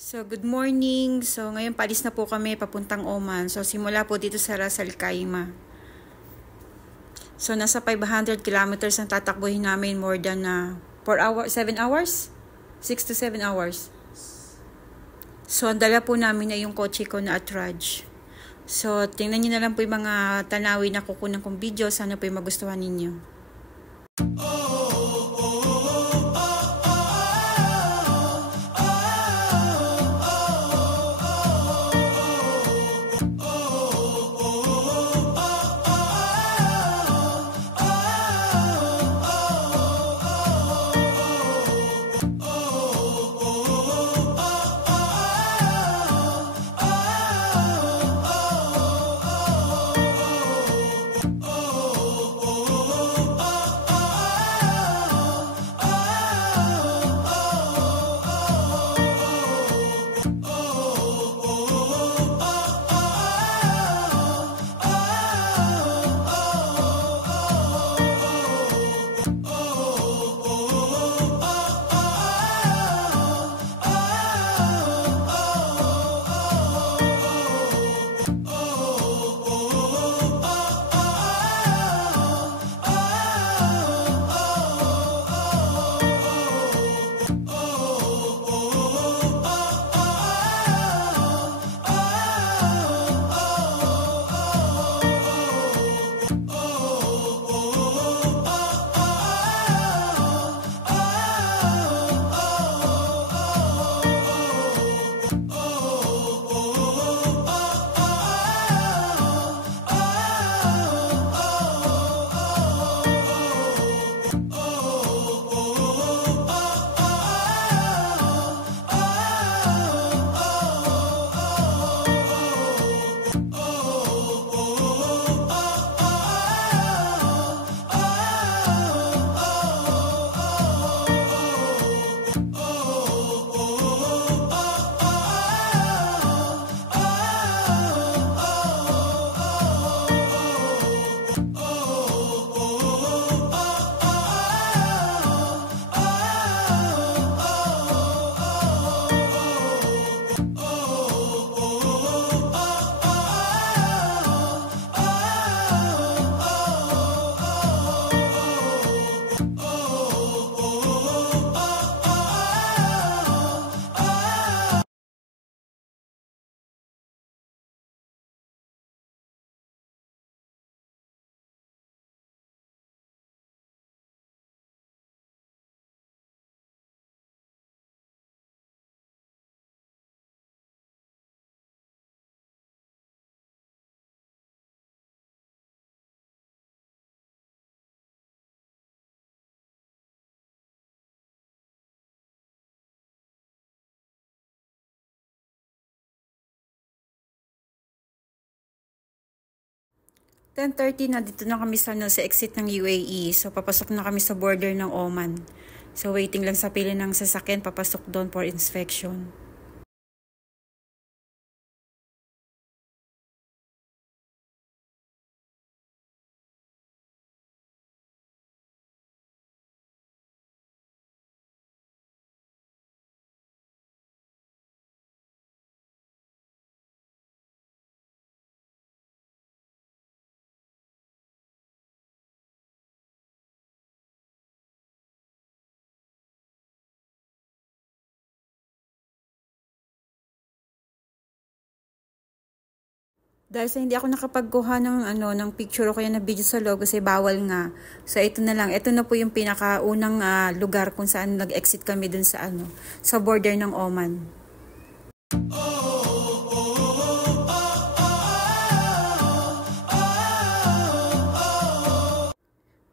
So, good morning. So, ngayon palis na po kami papuntang Oman. So, simula po dito sa Ras Al Khaimah. So, nasa 500 kilometers ang tatakbuhin namin, more than 4 hours, 7 hours? 6 to 7 hours. So, ang dala po namin ay yung kotse ko na Attrage. So, tingnan niyo na lang po yung mga tanawin na kukunan kong video. Sana po yung magustuhan ninyo. Ten 30 na dito na kami sa exit ng UAE. So, papasok na kami sa border ng Oman. So, waiting lang sa pila ng sasakyan, papasok doon for inspection. Dahil sa hindi ako nakapagkuha ng picture o kaya na video sa loob kasi bawal nga. So ito na lang. Ito na po yung pinakaunang lugar kung saan nag-exit kami dun sa sa border ng Oman.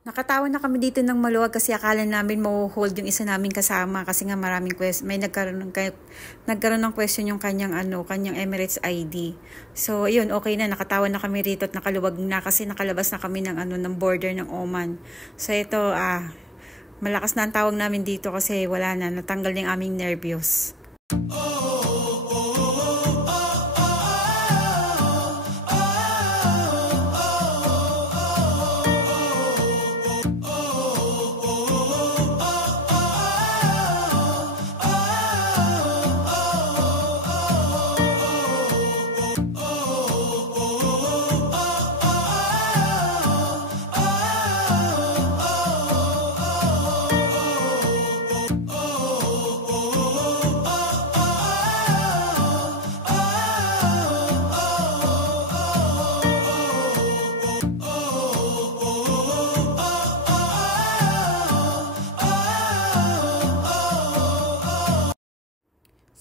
Nakatawa na kami dito ng maluwag kasi akala namin mau-hold yung isa namin kasama kasi nga maraming may nagkaroon ng question yung kanyang Emirates ID. So ayun, okay na, nakatawa na kami rito at nakaluwag na kasi nakalabas na kami ng border ng Oman. So ito malakas na ang tawag namin dito kasi wala na, natanggal na yung aming nervyos.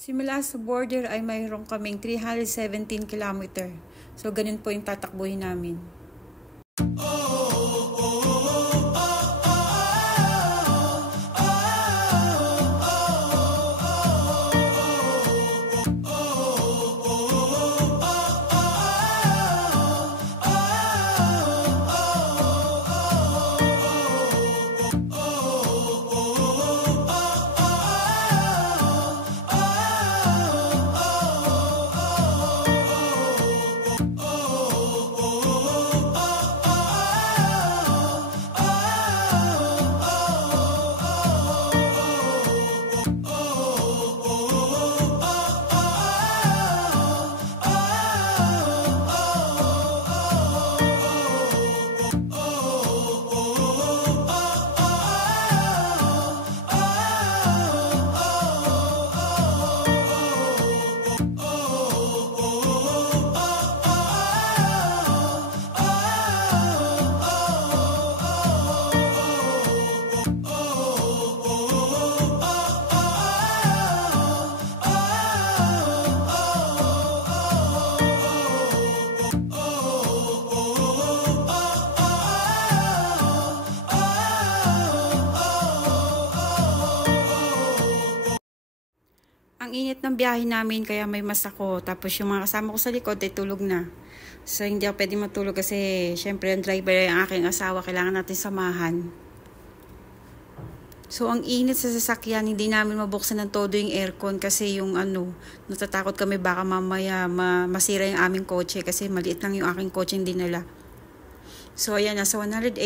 Simula sa border ay mayroon kaming 317 kilometer. So, ganun po yung tatakbuhin namin. Ang init ng biyahe namin kaya may mas ako. Tapos yung mga kasama ko sa likod ay tulog na. So hindi ako pwede matulog kasi syempre ang driver ay ang aking asawa. Kailangan natin samahan. So ang init sa sasakyan, hindi namin mabuksan ng todo yung aircon kasi yung natatakot kami baka mamaya masira yung aming kotse kasi maliit lang yung aking kotse yung dinala. So ayan, nasa 187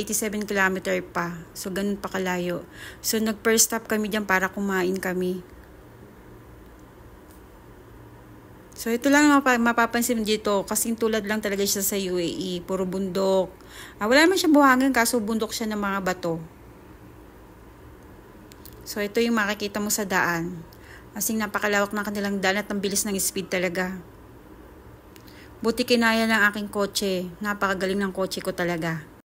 kilometer pa. So ganun pa kalayo. So nag-first stop kami dyan para kumain kami. So, ito lang mapapansin dito. Kasing tulad lang talaga siya sa UAE. Puro bundok. Wala naman siya buhangin kaso bundok siya ng mga bato. So, ito yung makikita mo sa daan. Kasing napakalawak ng kanilang daan at ang bilis ng speed talaga. Buti kinaya ng aking kotse. Napakagaling ng kotse ko talaga.